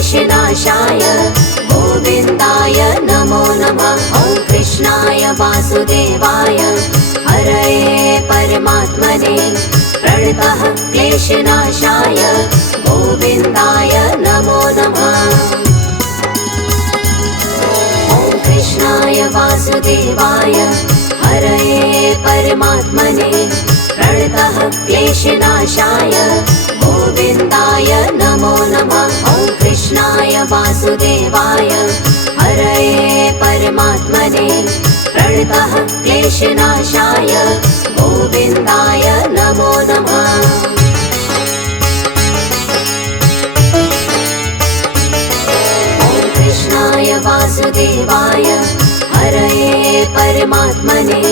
क्लेशनाशाय गोविन्दाय नमो नमः। ॐ कृष्णाय वासुदेवाय हरये परमात्मने प्रणतः क्लेशनाशाय गोविन्दाय नमो नमः। ॐ कृष्णाय वासुदेवाय हरये परमात्मने प्रणतः क्लेशनाशाय गोविन्दाय नमो नमः। ॐ कृष्णाय वासुदेवाय हरये परमात्मने प्रणतः क्लेशनाशाय गोविन्दाय नमो नमः। ॐ कृष्णाय वासुदेवाय हरये परमात्मने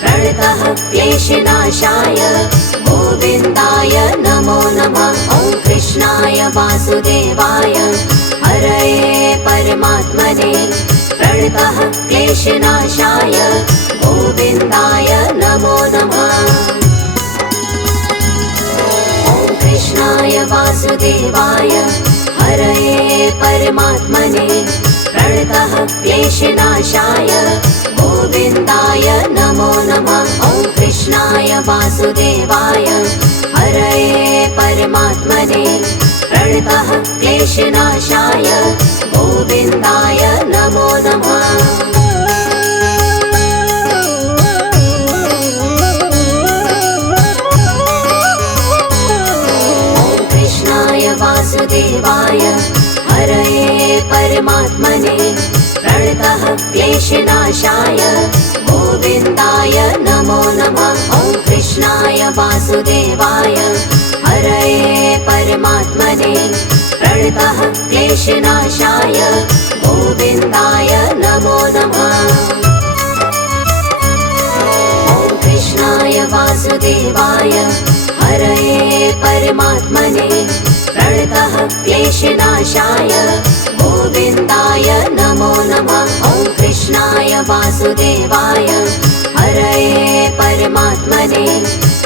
प्रणतः क्लेशनाशाय गोविन्दाय नमो नमः। ॐ कृष्णाय वासुदेवाय हरये परमात्मने प्रणतः क्लेशनाशाय गोविन्दाय नमो नमः। ॐ कृष्णाय वासुदेवाय हरये परमात्मने प्रणतः क्लेशनाशाय गोविन्दाय नमो नमः। ॐ कृष्णाय वासुदेवाय हरये परमात्मने प्रणतः क्लेशनाशाय गोविन्दाय नमो नमः। ॐ कृष्णाय वासुदेवाय हरये परमात्मने प्रणतः क्लेशनाशाय गोविन्दाय नमो नमः। ॐ कृष्णाय वासुदेवाय हरये परमात्मने प्रणतः क्लेशनाशाय गोविन्दाय नमो नमः। ॐ कृष्णाय वासुदेवाय हरये परमात्मने प्रणतः क्लेशनाशाय गोविन्दाय नमो नमः। ॐ कृष्णाय वासुदेवाय हरये परमात्मने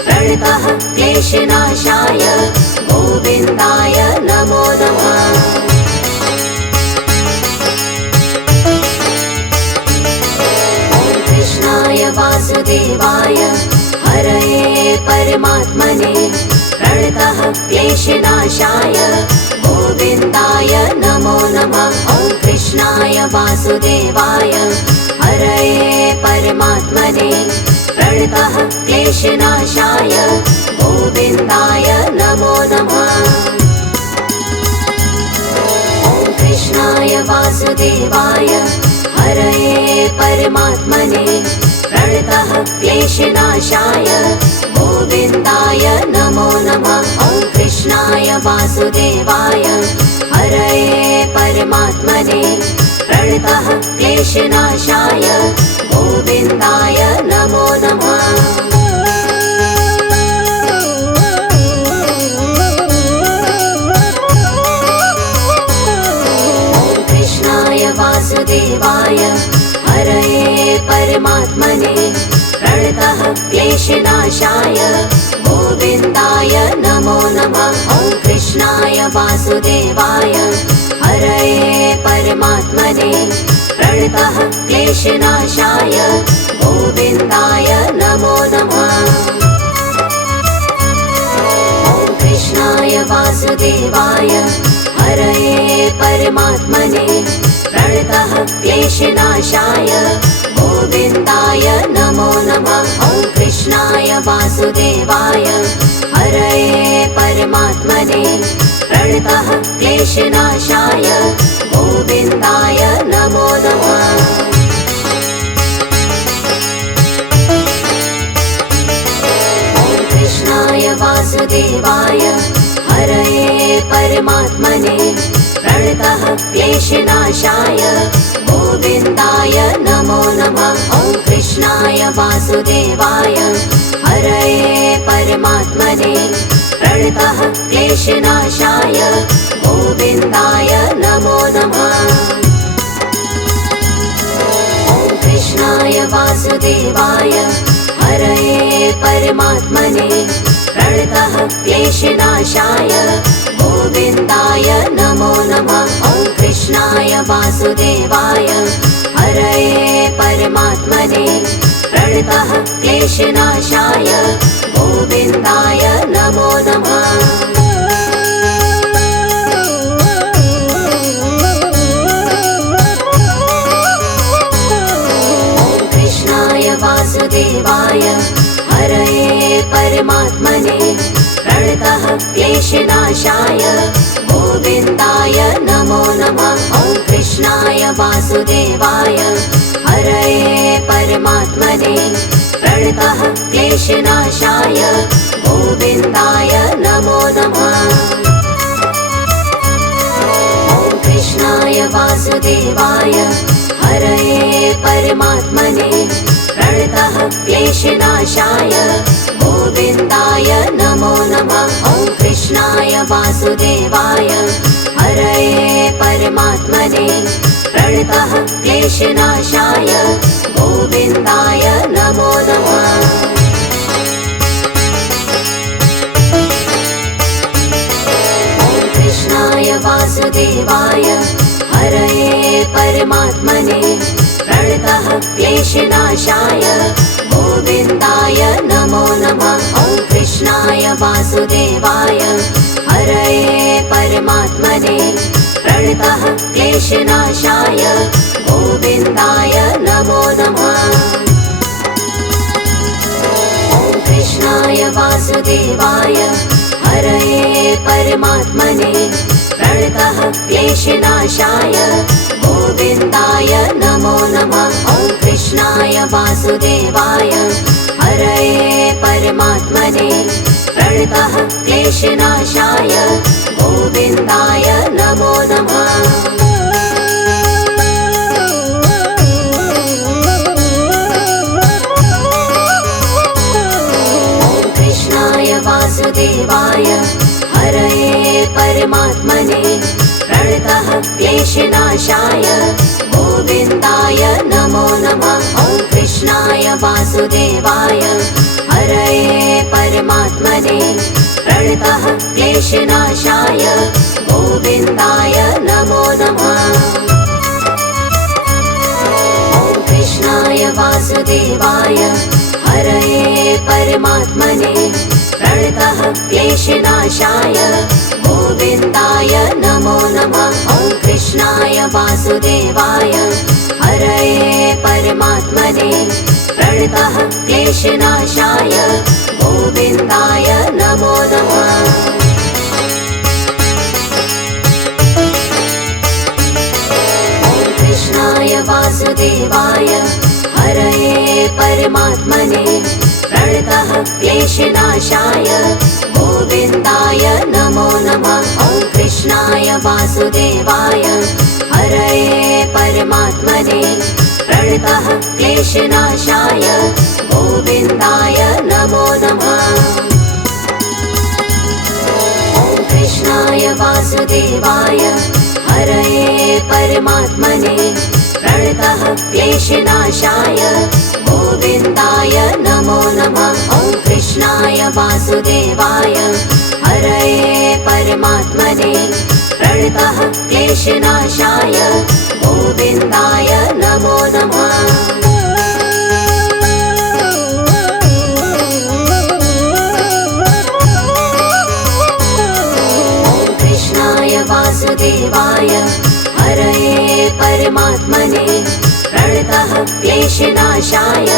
प्रणतः क्लेशनाशाय गोविन्दाय नमो नमः। ॐ कृष्णाय वासुदेवाय हरये परमात्मने प्रणतः क्लेशनाशाय गोविन्दाय नमो नमः। ॐ कृष्णाय वासुदेवाय हरये परमात्मने प्रणतः क्लेशनाशाय गोविन्दाय नमो नमः। ॐ कृष्णाय वासुदेवाय हरये परमात्मने प्रणतः क्लेशनाशाय गोविन्दाय नमो नमः। ॐ कृष्णाय वासुदेवाय हरये परमात्मने प्रणतः क्लेशनाशाय गोविन्दाय नमो नमः। ॐ कृष्णाय वासुदेवाय हरये परमात्मने प्रणतः क्लेशनाशाय गोविन्दाय नमो नमः। ॐ कृष्णाय वासुदेवाय हरये परमात्मने प्रणतः क्लेशनाशाय गोविन्दाय नमो नमः। ॐ कृष्णाय वासुदेवाय हरये परमात्मने प्रणतः क्लेशनाशाय गोविन्दाय नमो नमः। ॐ कृष्णाय वासुदेवाय हरये परमात्मने प्रणतः क्लेशनाशाय गोविन्दाय नमो नमः। ॐ कृष्णाय वासुदेवाय हरये परमात्मने प्रणतः क्लेशनाशाय गोविन्दाय नमो नमः। ॐ कृष्णाय वासुदेवाय हरये परमात्मने प्रणतः क्लेशनाशाय गोविन्दाय नमो नमः। ॐ कृष्णाय वासुदेवाय हरये परमात्मने प्रणतः क्लेशनाशाय गोविन्दाय नमो नमः। वासुदेवाय हरये परमात्मने प्रणतः क्लेशनाशाय गोविन्दाय नमो नमः। वासुदेवाय हरये परमात्मने प्रणतः क्लेशनाशाय गोविन्दाय नमो नमः। ॐ कृष्णाय वासुदेवाय हरये परमात्मने प्रणतः क्लेशनाशाय गोविन्दाय नमो नमः। ॐ कृष्णाय वासुदेवाय हरये परमात्मने प्रणतः क्लेशनाशाय गोविन्दाय नमो नमः। ॐ कृष्णाय वासुदेवाय हरये परमात्मने प्रणतः क्लेशनाशाय गोविन्दाय नमो नमः। ॐ कृष्णाय वासुदेवाय हरये परमात्मने प्रणतः क्लेशनाशाय गोविन्दाय नमो नमः। ॐ कृष्णाय वासुदेवाय हरये परमात्मने प्रणतः क्लेशनाशाय गोविन्दाय नमो नमः। ॐ कृष्णाय वासुदेवाय हरये परमात्मने प्रणतः क्लेशनाशाय गोविन्दाय नमो नमः। ॐ कृष्णाय वासुदेवाय हरये परमात्मने प्रणतः क्लेशनाशाय गोविन्दाय नमो नमः। ॐ कृष्णाय वासुदेवाय हरये परमात्मने प्रणतः क्लेशनाशाय गोविन्दाय नमो नमः। ॐ कृष्णाय वासुदेवाय हरये परमात्मने प्रणतः क्लेशनाशाय गोविन्दाय नमो नमः। ॐ कृष्णाय वासुदेवाय हरये परमात्मने प्रणतः क्लेशनाशाय गोविन्दाय नमो नमः। ॐ कृष्णाय वासुदेवाय हरये परमात्मने प्रणतः क्लेशनाशाय गोविन्दाय नमो नमः। ॐ कृष्णाय वासुदेवाय हरये परमात्मने प्रणतः क्लेशनाशाय गोविन्दाय नमो नमः। ॐ कृष्णाय वासुदेवाय हरये परमात्मने प्रणतः क्लेशनाशाय गोविन्दाय नमो नमः। ॐ कृष्णाय वासुदेवाय हरये परमात्मने प्रणतः क्लेशनाशाय गोविन्दाय नमो नमः। ॐ कृष्णाय वासुदेवाय हरये परमात्मने प्रणतः क्लेशनाशाय गोविन्दाय नमो नमः। ॐ कृष्णाय वासुदेवाय हरये परमात्मने प्रणतः क्लेशनाशाय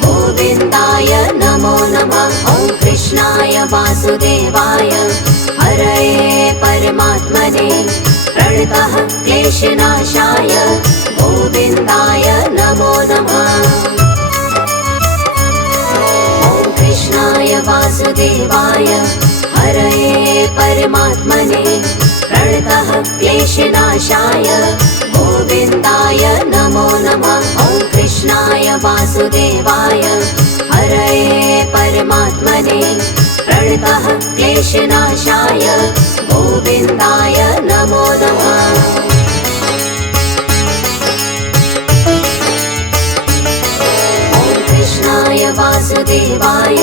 गोविन्दाय नमो नमः। ॐ कृष्णाय वासुदेवाय हरये परमात्मने प्रणतः क्लेशनाशाय गोविन्दाय नमो नमः। ॐ कृष्णाय वासुदेवाय हरये परमात्मने प्रणतः क्लेशनाशाय गोविन्दाय नमो नमः। ॐ कृष्णाय वासुदेवाय हरये परमात्मने प्रणतः क्लेशनाशाय गोविन्दाय नमो नमः। ॐ कृष्णाय वासुदेवाय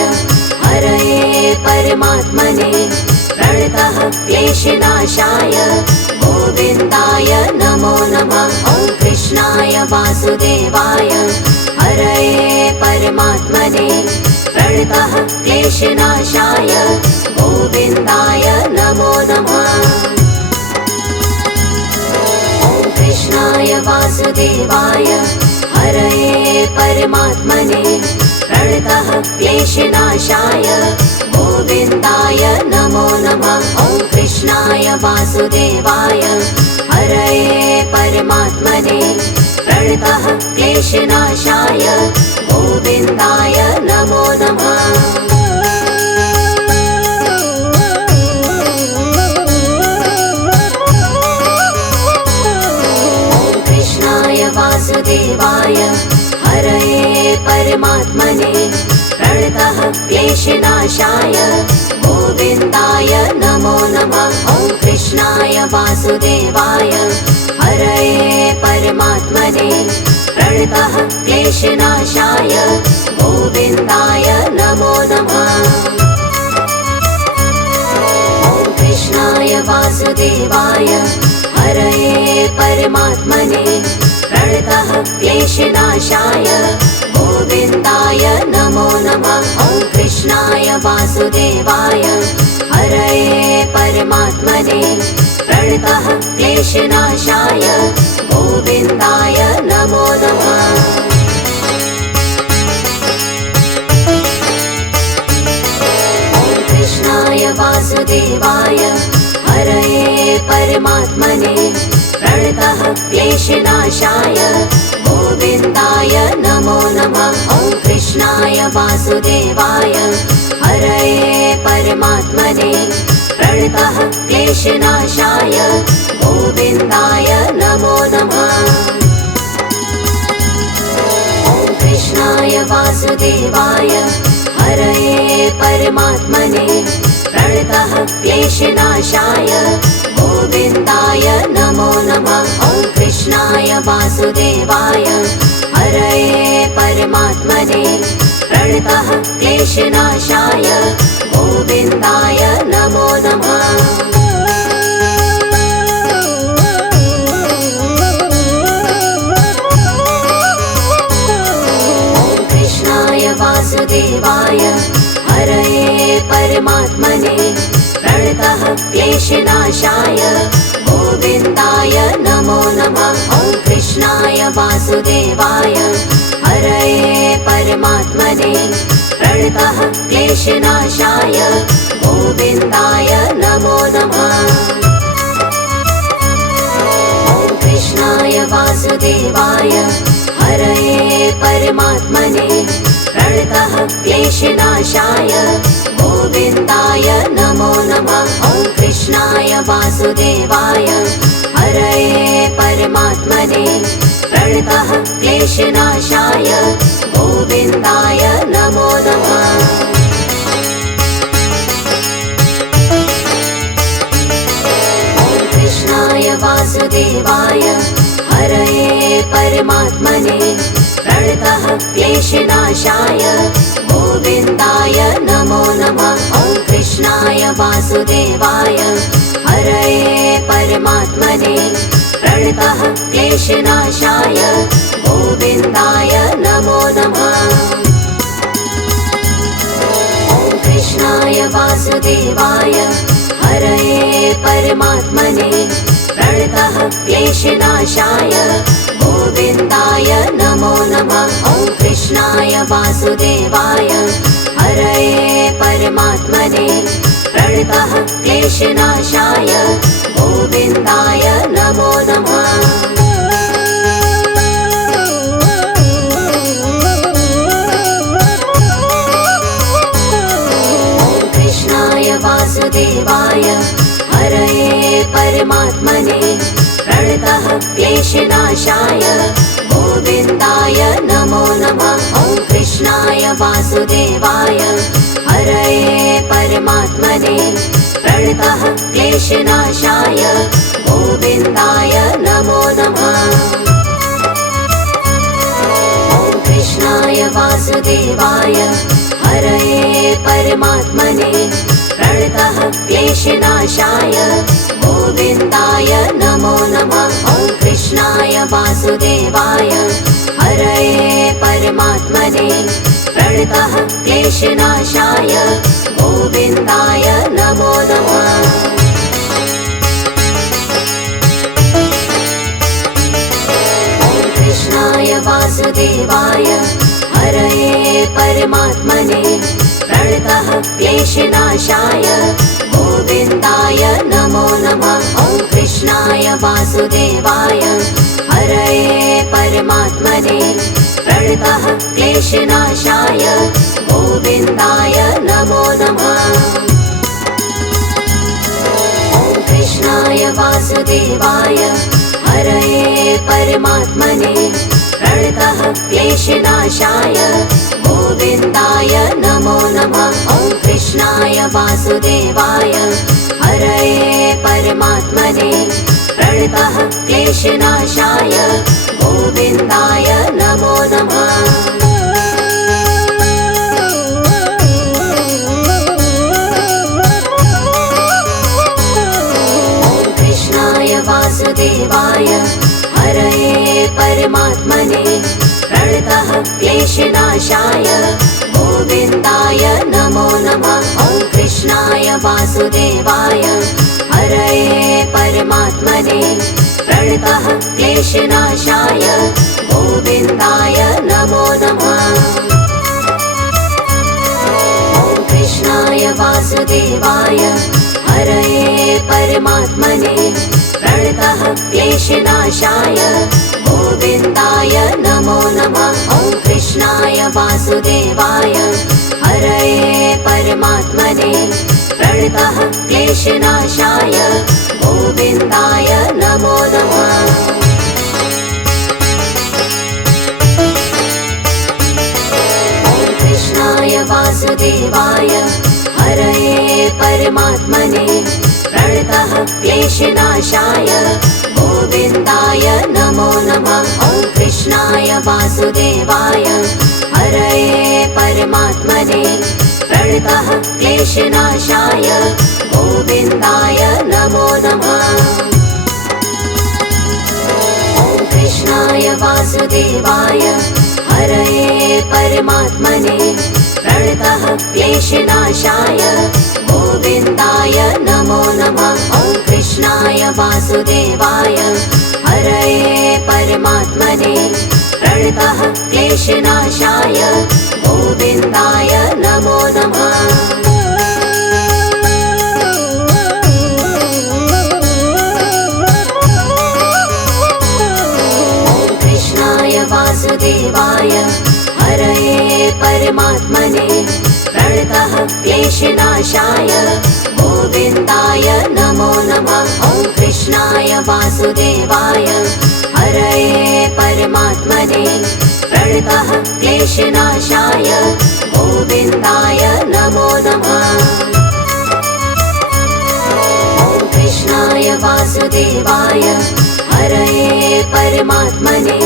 हरये परमात्मने प्रणतः क्लेशनाशाय गोविन्दाय नमो नमः। ॐ वासुदेवाय हरये परमात्मने प्रणतः क्लेशनाशाय गोविन्दाय नमो नमः। ॐ कृष्णाय वासुदेवाय हरये परमात्मने प्रणतः क्लेशनाशाय गोविन्दाय नमो नमः। ॐ कृष्णाय वासुदेवाय हरये परमात्मने प्रणतः क्लेशनाशाय गोविन्दाय नमो नमः। ॐ कृष्णाय वासुदेवाय हरये परमात्मने प्रणतः क्लेशनाशाय गोविन्दाय नमो नमः। ॐ कृष्णाय वासुदेवाय हरये परमात्मने प्रणतः क्लेशनाशाय गोविन्दाय नमो नमः। ॐ कृष्णाय वासुदेवाय हरये परमात्मने प्रणतः क्लेशनाशाय गोविन्दाय नमो नमः। ॐ कृष्णाय वासुदेवाय हरये परमात्मने प्रणतः क्लेशनाशाय गोविन्दाय नमो नमः। ॐ कृष्णाय वासुदेवाय हरये परमात्मने प्रणतः क्लेशनाशाय गोविन्दाय नमो नमः। ॐ कृष्णाय वासुदेवाय हरये परमात्मने प्रणतः क्लेशनाशाय गोविन्दाय नमो नमः। ॐ कृष्णाय वासुदेवाय हरये परमात्मने प्रणतः क्लेशनाशाय गोविन्दाय नमो नमः। ॐ कृष्णाय वासुदेवाय हरये परमात्मने प्रणतः क्लेशनाशाय गोविन्दाय नमो नमः। ॐ कृष्णाय वासुदेवाय हरये परमात्मने प्रणतः क्लेशनाशाय गोविन्दाय नमो नमः। ॐ कृष्णाय वासुदेवाय हरये परमात्मने प्रणतः क्लेशनाशाय गोविन्दाय नमो नमः। ॐ कृष्णाय वासुदेवाय हरये परमात्मने प्रणतः क्लेशनाशाय गोविन्दाय नमो नमः। ॐ कृष्णाय वासुदेवाय हरये परमात्मने प्रणतः क्लेशनाशाय गोविन्दाय नमो नमः। ॐ कृष्णाय वासुदेवाय हरये परमात्मने प्रणतः क्लेशनाशाय गोविन्दाय नमो नमः। ॐ कृष्णाय वासुदेवाय हरये परमात्मने प्रणतः क्लेशनाशाय गोविन्दाय नमो नमः। ॐ कृष्णाय वासुदेवाय हरये परमात्मने प्रणतः क्लेशनाशाय गोविन्दाय नमो नमः। ॐ कृष्णाय वासुदेवाय हरये परमात्मने प्रणतः क्लेशनाशाय गोविन्दाय नमो नमः। ॐ कृष्णाय वासुदेवाय हरये परमात्मने प्रणतः क्लेशनाशाय गोविन्दाय नमो नमः। ॐ कृष्णाय वासुदेवाय हरये परमात्मने प्रणतः क्लेशनाशाय गोविन्दाय नमो नमः। ॐ कृष्णाय वासुदेवाय हरये परमात्मने प्रणतः क्लेशनाशाय गोविन्दाय नमो नमः। ॐ कृष्णाय वासुदेवाय वासुदेवाय हरये परमात्मने प्रणतः क्लेशनाशाय गोविन्दाय नमो नमः। ॐ कृष्णाय वासुदेवाय हरये परमात्मने प्रणतः क्लेशनाशाय गोविन्दाय नमो नमः। ॐ कृष्णाय वासुदेवाय हरये परमात्मने प्रणतः क्लेशनाशाय गोविन्दाय नमो नमः। ॐ कृष्णाय वासुदेवाय हरये परमात्मने प्रणतः क्लेशनाशाय गोविन्दाय नमो नमः। ॐ कृष्णाय वासुदेवाय हरये परमात्मने प्रणतः क्लेशनाशाय गोविन्दाय नमो नमः। ॐ कृष्णाय वासुदेवाय हरये परमात्मने प्रणतः क्लेशनाशाय गोविन्दाय नमो नमः। ॐ कृष्णाय वासुदेवाय हरये परमात्मने प्रणतः क्लेशनाशाय गोविन्दाय नमो नमः। ॐ कृष्णाय वासुदेवाय हरये परमात्मने प्रणतः क्लेशनाशाय गोविन्दाय नमो नमः। ॐ कृष्णाय वासुदेवाय हरये परमात्मने प्रणतः क्लेशनाशाय गोविन्दाय नमो नमः। ॐ कृष्णाय वासुदेवाय हरये परमात्मने प्रणतः क्लेशनाशाय गोविन्दाय नमो नमः। ॐ कृष्णाय वासुदेवाय हरये परमात्मने प्रणतः क्लेशनाशाय गोविन्दाय नमो नमः। ॐ कृष्णाय वासुदेवाय हरये परमात्मने प्रणतः क्लेशनाशाय गोविन्दाय नमो नमः। ॐ कृष्णाय वासुदेवाय हरये परमात्मने प्रणतः क्लेशनाशाय गोविन्दाय नमो नमः। ॐ कृष्णाय वासुदेवाय हरये परमात्मने प्रणतः क्लेशनाशाय गोविन्दाय नमो नमः। ॐ कृष्णाय वासुदेवाय हरये परमात्मने प्रणतः क्लेशनाशाय गोविन्दाय नमो नमः। ॐ कृष्णाय वासुदेवाय हरये परमात्मने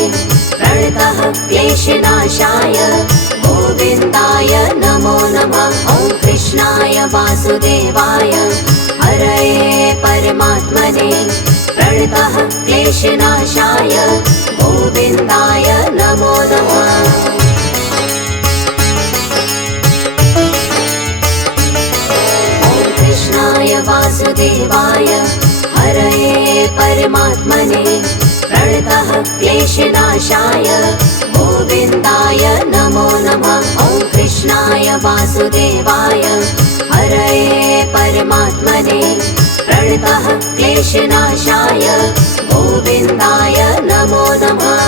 प्रणतः क्लेशनाशाय गोविन्दाय नमो नमः। ॐ कृष्णाय वासुदेवाय हरये परमात्मने प्रणतः क्लेशनाशाय गोविन्दाय नमो नमः। ॐ कृष्णाय वासुदेवाय हरये परमात्मने प्रणतः क्लेशनाशाय गोविन्दाय नमो नमः। ॐ कृष्णाय वासुदेवाय हरये परमात्मने प्रणतः क्लेशनाशाय गोविन्दाय नमो नमः।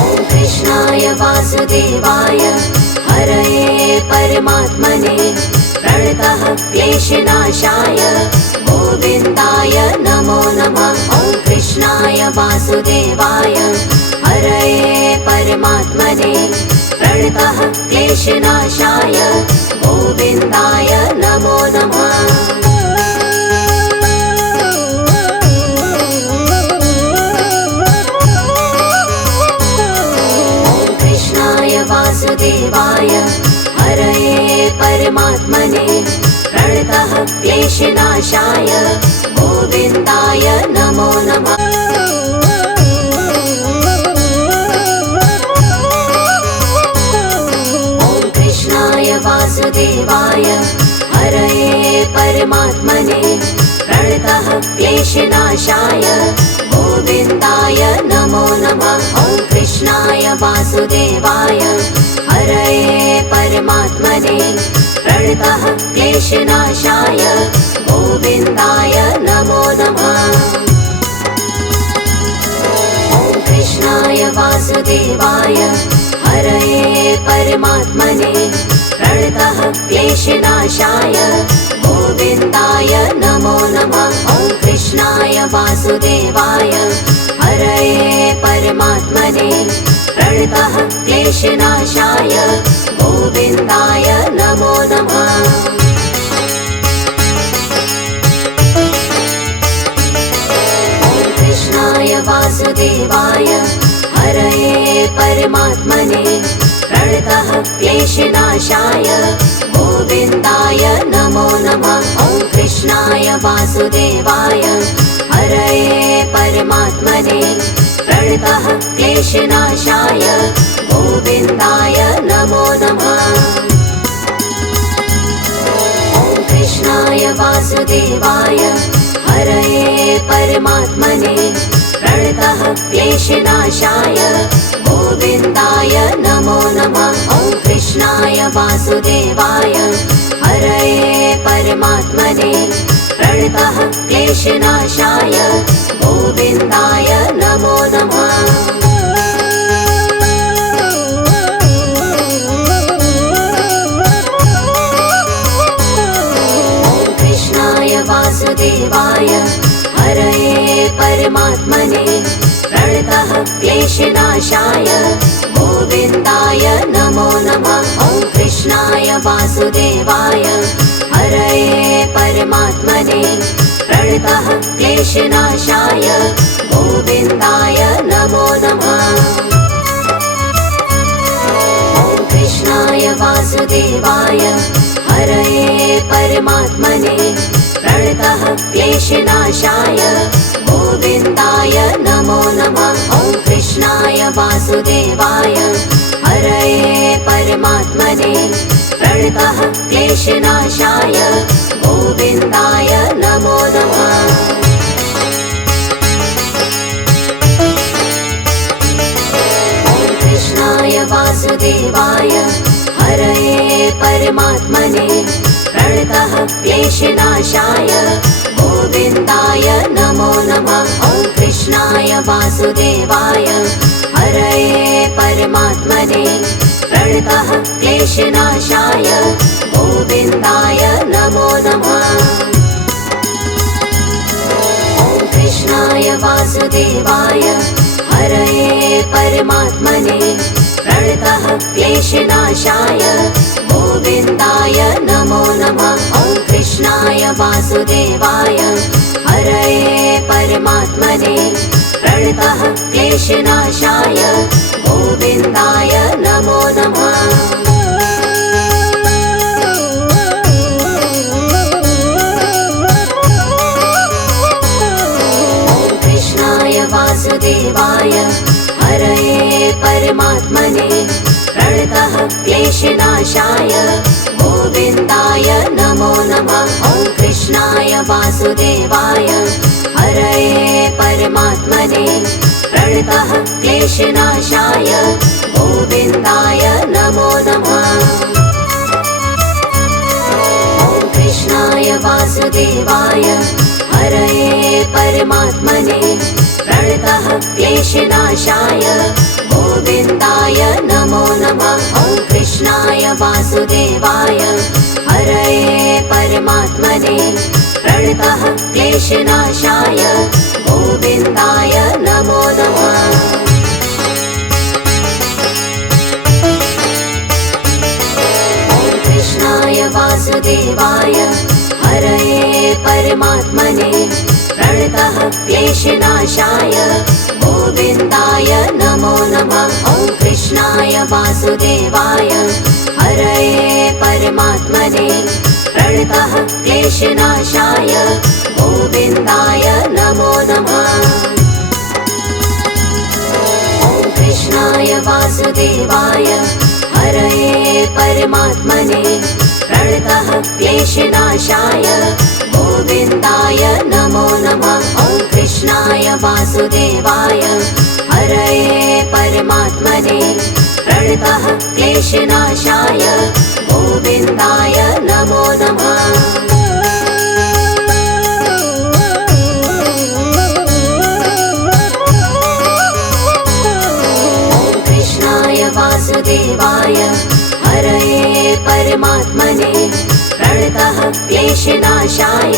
ॐ कृष्णाय वासुदेवाय हरये परमात्मने प्रणतः क्लेशनाशाय गोविन्दाय नमो नमः। ॐ कृष्णाय वासुदेवाय हरये परमात्मने प्रणतः क्लेशनाशाय गोविन्दाय नमो नमः। ॐ कृष्णाय वासुदेवाय हरये परमात्मने प्रणतः क्लेशनाशाय गोविन्दाय नमो नमः। परमात्मने प्रणतः क्लेशनाशाय गोविन्दाय नमो नमः। ॐ कृष्णाय वासुदेवाय हरये परमात्मने प्रणतः क्लेशनाशाय गोविन्दाय नमो नमः। ॐ कृष्णाय वासुदेवाय हरये परमात्मने प्रणतः क्लेशनाशाय गोविन्दाय नमो नमः। ॐ कृष्णाय वासुदेवाय हरये परमात्मने प्रणतः क्लेशनाशाय गोविन्दाय नमो नमः। ॐ कृष्णाय वासुदेवाय हरये परमात्मने प्रणतः क्लेशनाशाय गोविन्दाय नमो नमः। ॐ कृष्णाय वासुदेवाय हरये परमात्मने प्रणतः क्लेशनाशाय गोविन्दाय नमो नमः। ॐ कृष्णाय वासुदेवाय हरये परमात्मने प्रणतः क्लेशनाशाय गोविन्दाय नमो नमः। ॐ कृष्णाय वासुदेवाय हरये परमात्मने प्रणतः क्लेशनाशाय गोविन्दाय नमो नमः। ॐ कृष्णाय वासुदेवाय हरये परमात्मने प्रणतः क्लेशनाशाय गोविन्दाय नमो नमः। ॐ कृष्णाय वासुदेवाय हरये परमात्मने प्रणतः क्लेशनाशाय गोविन्दाय नमो नमः। ॐ कृष्णाय वासुदेवाय हरये परमात्मने प्रणतः क्लेशनाशाय गोविन्दाय नमो नमः। ॐ कृष्णाय वासुदेवाय हरये परमात्मने प्रणतः क्लेशनाशाय गोविन्दाय नमो नमः। ॐ कृष्णाय वासुदेवाय हरये परमात्मने प्रणतः क्लेशनाशाय गोविन्दाय नमो नमः। ॐ कृष्णाय वासुदेवाय हरये परमात्मने प्रणतः क्लेशनाशाय गोविन्दाय नमो नमः। ॐ कृष्णाय वासुदेवाय हरये परमात्मने प्रणतः क्लेशनाशाय गोविन्दाय नमो नमः। ॐ कृष्णाय वासुदेवाय हरये परमात्मने प्रणतः क्लेशनाशाय गोविन्दाय नमो नमः। ॐ कृष्णाय वासुदेवाय हरये परमात्मने प्रणतः क्लेशनाशाय गोविन्दाय नमो नमः। ॐ कृष्णाय वासुदेवाय हरये परमात्मने प्रणतः क्लेशनाशाय गोविन्दाय नमो नमः। ॐ कृष्णाय वासुदेवाय हरये परमात्मने प्रणतः क्लेशनाशाय गोविन्दाय नमो नमः। ॐ कृष्णाय वासुदेवाय हरये परमात्मने प्रणतः क्लेशनाशाय गोविन्दाय नमो नमः। ॐ कृष्णाय वासुदेवाय हरये परमात्मने प्रणतः क्लेशनाशाय गोविन्दाय नमो नमः। ॐ कृष्णाय वासुदेवाय हरये परमात्मने प्रणतः क्लेशनाशाय गोविन्दाय नमो नमः। ॐ कृष्णाय वासुदेवाय हरये परमात्मने प्रणतः क्लेशनाशाय गोविन्दाय नमो नमः। ॐ कृष्णाय वासुदेवाय हरये परमात्मने प्रणतः क्लेशनाशाय गोविन्दाय नमो नमः। वासुदेवाय हरये परमात्मने प्रणतः क्लेशनाशाय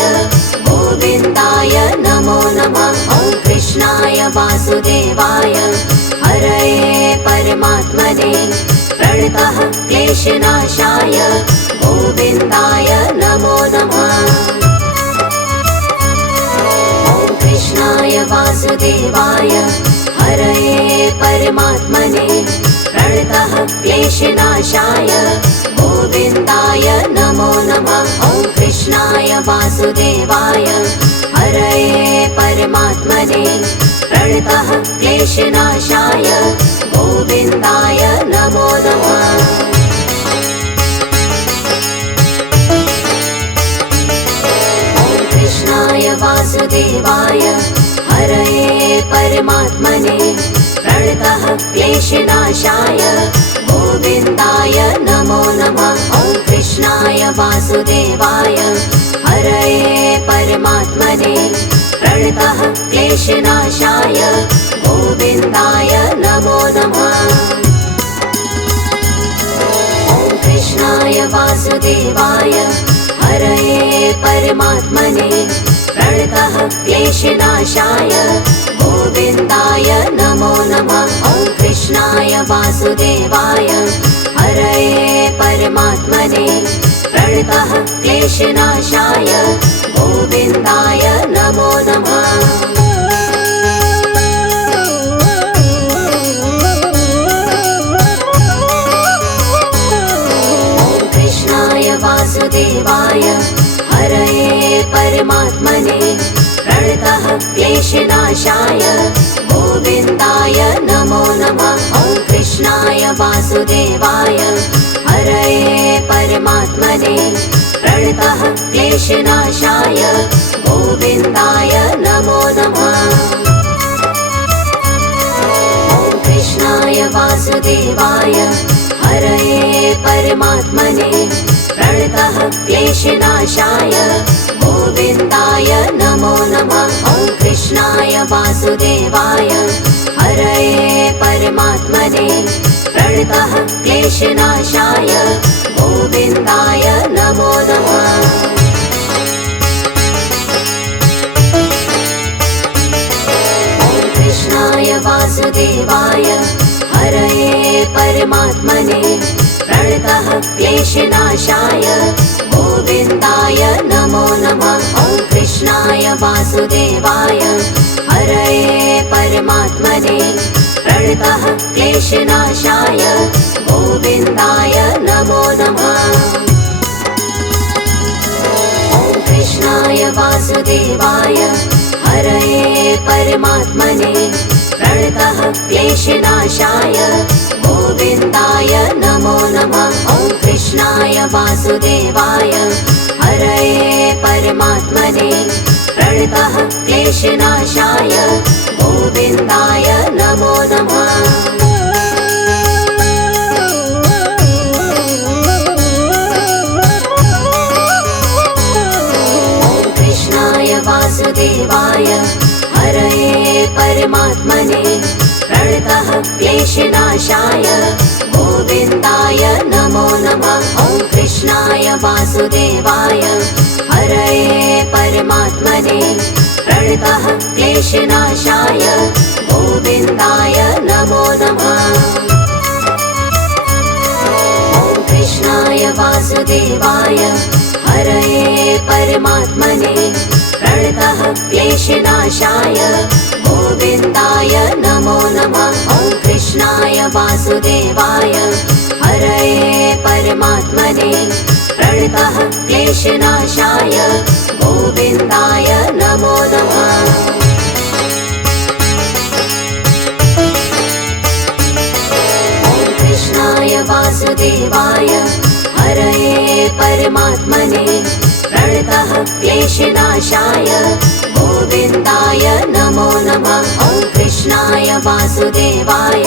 गोविन्दाय नमो नमः। ॐ कृष्णाय वासुदेवाय हरये परमात्मने प्रणतः क्लेशनाशाय गोविन्दाय नमो नमः। ॐ कृष्णाय वासुदेवाय हरये परमात्मने प्रणतः क्लेशनाशाय गोविन्दाय नमो नमः। ॐ कृष्णाय वासुदेवाय हरये परमात्मने प्रणतः क्लेशनाशाय गोविन्दाय नमो नमः। ॐ कृष्णाय वासुदेवाय हरये परमात्मने प्रणतः क्लेशनाशाय गोविन्दाय नमो नमः। ॐ कृष्णाय वासुदेवाय हरये परमात्मने प्रणतः क्लेशनाशाय गोविन्दाय नमो नमः। ॐ कृष्णाय वासुदेवाय हरये परमात्मने प्रणतः क्लेशनाशाय गोविन्दाय नमो नमः। ॐ कृष्णाय वासुदेवाय हरये परमात्मने प्रणतः क्लेशनाशाय गोविन्दाय नमो नमः। ॐ कृष्णाय वासुदेवाय हरये परमात्मने प्रणतः क्लेशनाशाय गोविन्दाय नमो नमः। ॐ कृष्णाय वासुदेवाय हरये परमात्मने प्रणतः क्लेशनाशाय गोविन्दाय नमो नमः। ॐ कृष्णाय वासुदेवाय हरये परमात्मने प्रणतः क्लेशनाशाय गोविन्दाय नमो नमः। ॐ कृष्णाय वासुदेवाय हरये परमात्मने प्रणतः क्लेशनाशाय गोविन्दाय नमो नमः। ॐ कृष्णाय वासुदेवाय हरये परमात्मने प्रणतः क्लेशनाशाय गोविन्दाय नमो नमः। ॐ कृष्णाय वासुदेवाय हरये परमात्मने प्रणतः क्लेशनाशाय गोविन्दाय नमो नमः। ॐ कृष्णाय वासुदेवाय हरये परमात्मने प्रणतः क्लेशनाशाय गोविन्दाय नमो नमः। ॐ कृष्णाय वासुदेवाय हरये परमात्मने प्रणतः क्लेशनाशाय गोविन्दाय नमो नमः। ॐ कृष्णाय वासुदेवाय हरये परमात्मने प्रणतः क्लेशनाशाय गोविन्दाय नमो नमः। ॐ कृष्णाय वासुदेवाय हरये परमात्मने प्रणतः क्लेशनाशाय गोविन्दाय नमो नमः। ॐ कृष्णाय वासुदेवाय हरये परमात्मने प्रणतः क्लेशनाशाय गोविन्दाय नमो नमः। ॐ कृष्णाय वासुदेवाय हरये परमात्मने प्रणतः क्लेशनाशाय गोविन्दाय नमो नमः। ॐ कृष्णाय वासुदेवाय हरये परमात्मने क्लेशनाशाय गोविन्दाय नमो नमः। ॐ कृष्णाय वासुदेवाय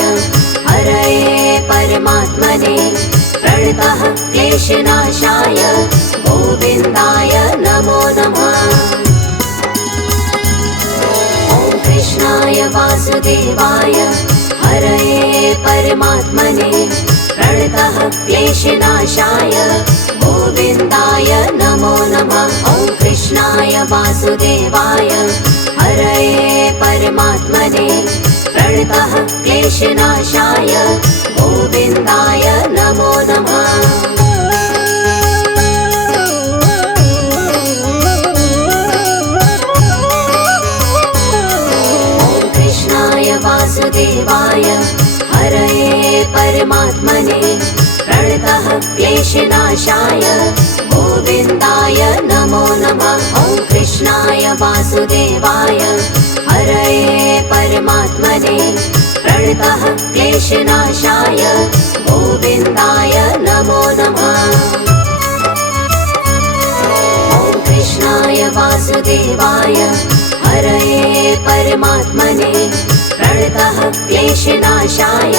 हरये परमात्मने प्रणतः क्लेशनाशाय गोविन्दाय नमो नमः। ॐ कृष्णाय वासुदेवाय हरये परमात्मने प्रणतः क्लेशनाशाय गोविन्दाय नमो नमः। ॐ कृष्णाय वासुदेवाय हरये परमात्मने प्रणतः क्लेशनाशाय गोविन्दाय नमो नमः। वासुदेवाय हरये परमात्मने प्रणतः क्लेशनाशाय गोविन्दाय नमो नमः। ॐ कृष्णाय वासुदेवाय हरये परमात्मने प्रणतः क्लेशनाशाय गोविन्दाय नमो नमः। ॐ कृष्णाय वासुदेवाय हरये परमात्मने प्रणतः क्लेशनाशाय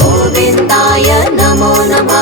गोविन्दाय नमो नमः।